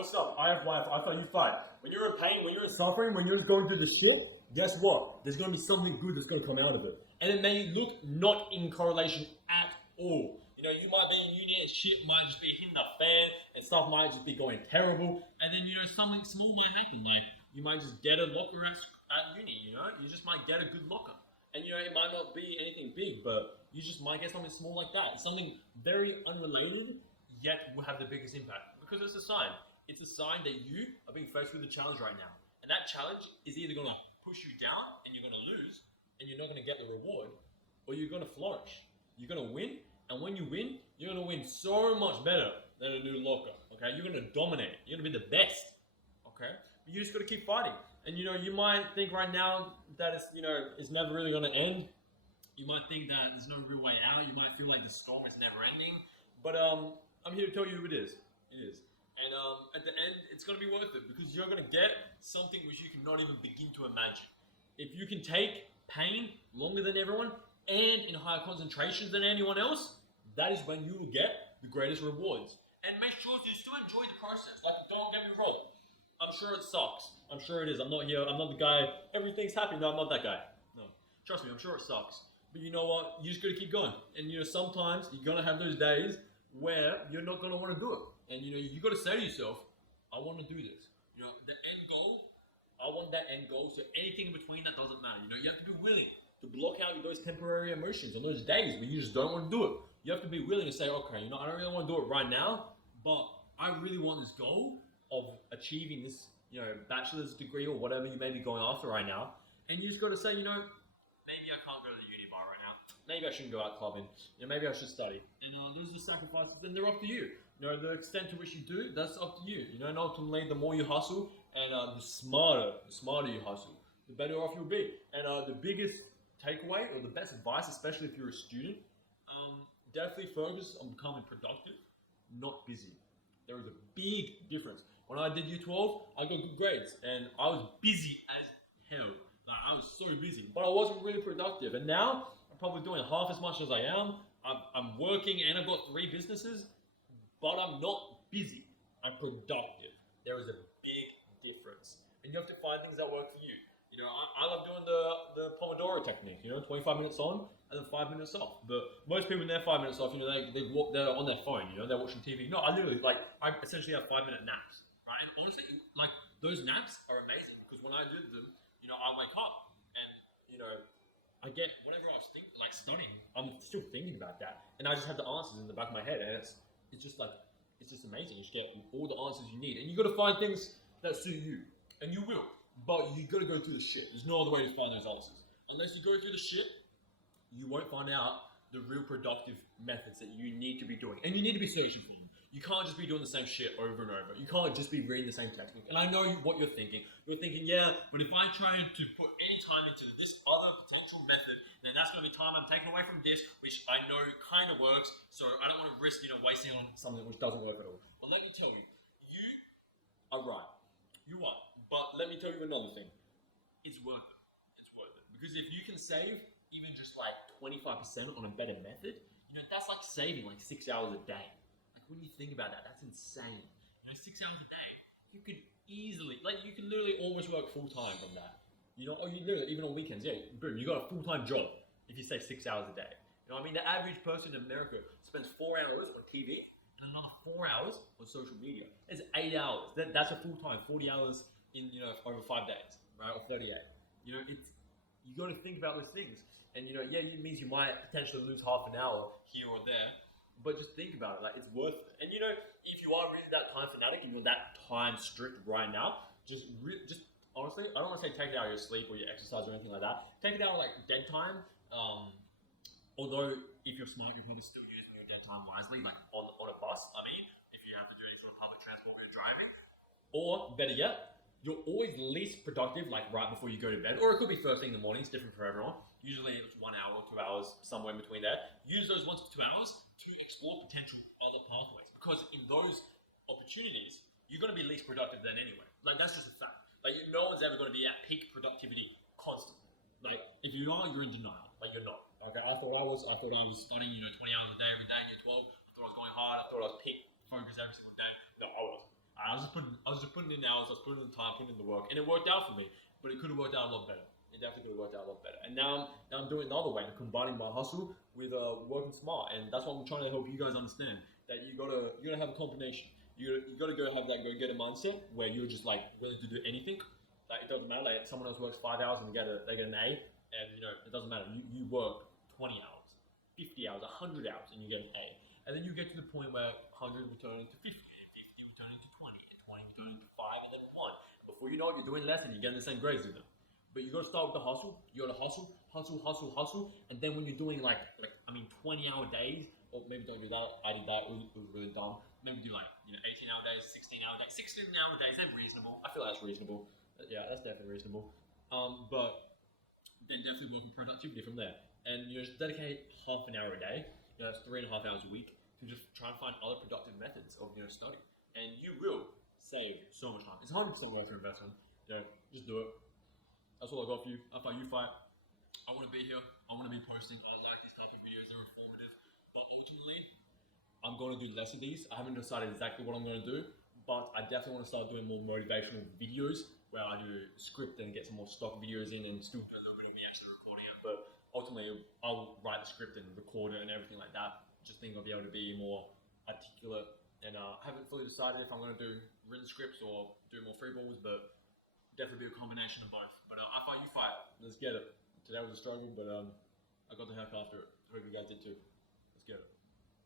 what's up? IFYF, I thought you fight. When you're in pain, when you're in suffering, when you're going through the shit, guess what? There's going to be something good that's going to come out of it. And it may look not in correlation at all. You know, you might be in uni and shit might just be hitting the fan and stuff might just be going terrible. And then, you know, something small might happen. Like, you might just get a locker at uni, you know? You just might get a good locker. And, you know, it might not be anything big, but you just might get something small like that. Something very unrelated, yet will have the biggest impact. Because it's a sign. It's a sign that you are being faced with a challenge right now. And that challenge is either going to push you down and you're going to lose and you're not going to get the reward, or you're going to flourish. You're going to win. And when you win, you're going to win so much better than a new locker, okay? You're going to dominate. You're going to be the best, okay? But you just got to keep fighting. And, you know, you might think right now that it's, you know, it's never really going to end. You might think that there's no real way out. You might feel like the storm is never ending. But I'm here to tell you it is. It is. And at the end, it's going to be worth it because you're going to get something which you cannot even begin to imagine. If you can take pain longer than everyone and in higher concentrations than anyone else, that is when you will get the greatest rewards. And make sure you still enjoy the process. Like, don't get me wrong. I'm sure it sucks. I'm sure it is. I'm not the guy, everything's happy. No, I'm not that guy. No. Trust me, I'm sure it sucks. But you know what? You just got to keep going. And, you know, sometimes you're going to have those days where you're not going to want to do it. And, you know, you got to say to yourself, I want to do this. You know, the end goal, I want that end goal. So anything in between that doesn't matter. You know, you have to be willing to block out those temporary emotions on those days where you just don't want to do it. You have to be willing to say, okay, you know, I don't really want to do it right now, but I really want this goal of achieving this, you know, bachelor's degree or whatever you may be going after right now. And you just got to say, you know, maybe I can't go to the uni bar right now. Maybe I shouldn't go out clubbing. You know, maybe I should study. And those are the sacrifices, and they're up to you. You know, the extent to which you do, that's up to you. You know, and ultimately, the more you hustle and the smarter you hustle, the better off you'll be. And the biggest takeaway or the best advice, especially if you're a student, definitely focus on becoming productive, not busy. There is a big difference. When I did U12, I got good grades and I was busy as hell. Like, I was so busy, but I wasn't really productive. And now I'm probably doing half as much as I am. I'm working and I've got 3 businesses, but I'm not busy. I'm productive. There is a big difference. And you have to find things that work for you. You know, I love doing the Pomodoro technique, you know, 25 minutes on and then 5 minutes off. But most people in their 5 minutes off, you know, they're on their phone, you know, they're watching TV. No, I literally, like, I essentially have 5-minute naps, right? And honestly, like, those naps are amazing because when I do them, you know, I wake up and, you know, I get whatever I was thinking, like studying, I'm still thinking about that. And I just have the answers in the back of my head. And it's just like, it's just amazing. You just get all the answers you need. And you got to find things that suit you. And you will. But you got to go through the shit. There's no other way to find those answers. Unless you go through the shit, you won't find out the real productive methods that you need to be doing. And you need to be searching for them. You can't just be doing the same shit over and over. You can't just be reading the same textbook. And I know what you're thinking. You're thinking, yeah, but if I try to put any time into this other potential method, then that's going to be time I'm taking away from this, which I know kind of works. So I don't want to risk, you know, wasting on something which doesn't work at all. But let me tell you, you are right. You are. But let me tell you another thing. It's worth it. It's worth it. Because if you can save even just like 25% on a better method, you know, that's like saving like 6 hours a day. Like when you think about that, that's insane. You know, 6 hours a day, you could easily, like you can literally almost work full time from that. You know, or you literally, even on weekends, yeah, boom, you got a full-time job if you say 6 hours a day. You know what I mean? The average person in America spends 4 hours on TV and another 4 hours on social media. It's 8 hours. That's a full-time, 40 hours in, you know, over 5 days, right? Or 38. You know, it's, you got to think about those things. And, you know, yeah, it means you might potentially lose half an hour here or there, but just think about it, like, it's worth it. And, you know, if you are really that time fanatic and you're that time strict right now, just honestly, I don't want to say take it out of your sleep or your exercise or anything like that. Take it out like dead time. Although, if you're smart, you're probably still using your dead time wisely, like on a bus, I mean, if you have to do any sort of public transport when you're driving. Or, better yet, you're always least productive, like right before you go to bed, or it could be first thing in the morning. It's different for everyone. Usually it's 1 hour or 2 hours, somewhere in between there. Use those 1 to 2 hours to explore potential other pathways, because in those opportunities, you're going to be least productive then anyway. Like, that's just a fact. Like, no one's ever going to be at peak productivity constantly. Like, if you are, you're in denial. Like, you're not. Okay, I thought I was studying, you know, 20 hours a day every day in year 12. I thought I was going hard. I thought I was peak focused every single day. No, I wasn't. I was just putting in hours, I was putting in time, putting in the work, and it worked out for me. But it could have worked out a lot better. It definitely could have worked out a lot better. And now I'm doing it the other way, combining my hustle with working smart. And that's what I'm trying to help you guys understand. That you gotta have a combination. You gotta go have that go get a mindset where you're just like willing to do anything. Like it doesn't matter. Like someone else works 5 hours and they get an A, and it doesn't matter. You work 20 hours, 50 hours, 100 hours, and you get an A. And then you get to the point where 100 will turn into 50, 50 will turn into 20, and 20 will turn into 5, and then 1. Before you know it, you're doing less and you're getting the same grades with them. But you gotta start with the hustle. You gotta hustle, and then when you're doing 20-hour days, or maybe don't do that. I did that. It was really dumb. Maybe do 18-hour days, 16-hour days. 16-hour days, they're reasonable. I feel that's reasonable. Yeah, that's definitely reasonable. But then definitely work on productivity from there. And just dedicate half an hour a day. That's 3.5 hours a week to just try and find other productive methods of study. And you will save so much time. It's 100% worth your investment. Just do it. That's all I got for you. IFYF. I want to be here. I want to be posting. I like these type of videos. They're informative. But ultimately, I'm going to do less of these. I haven't decided exactly what I'm going to do, but I definitely want to start doing more motivational videos where I do script and get some more stock videos in and still do a little bit of me actually recording it. But ultimately, I'll write the script and record it and everything like that. Just think I'll be able to be more articulate. And I haven't fully decided if I'm going to do written scripts or do more free balls, but definitely be a combination of both. But IFYF, let's get it. Today was a struggle, but I got the heck after it. Hope you guys did too. Let's get it.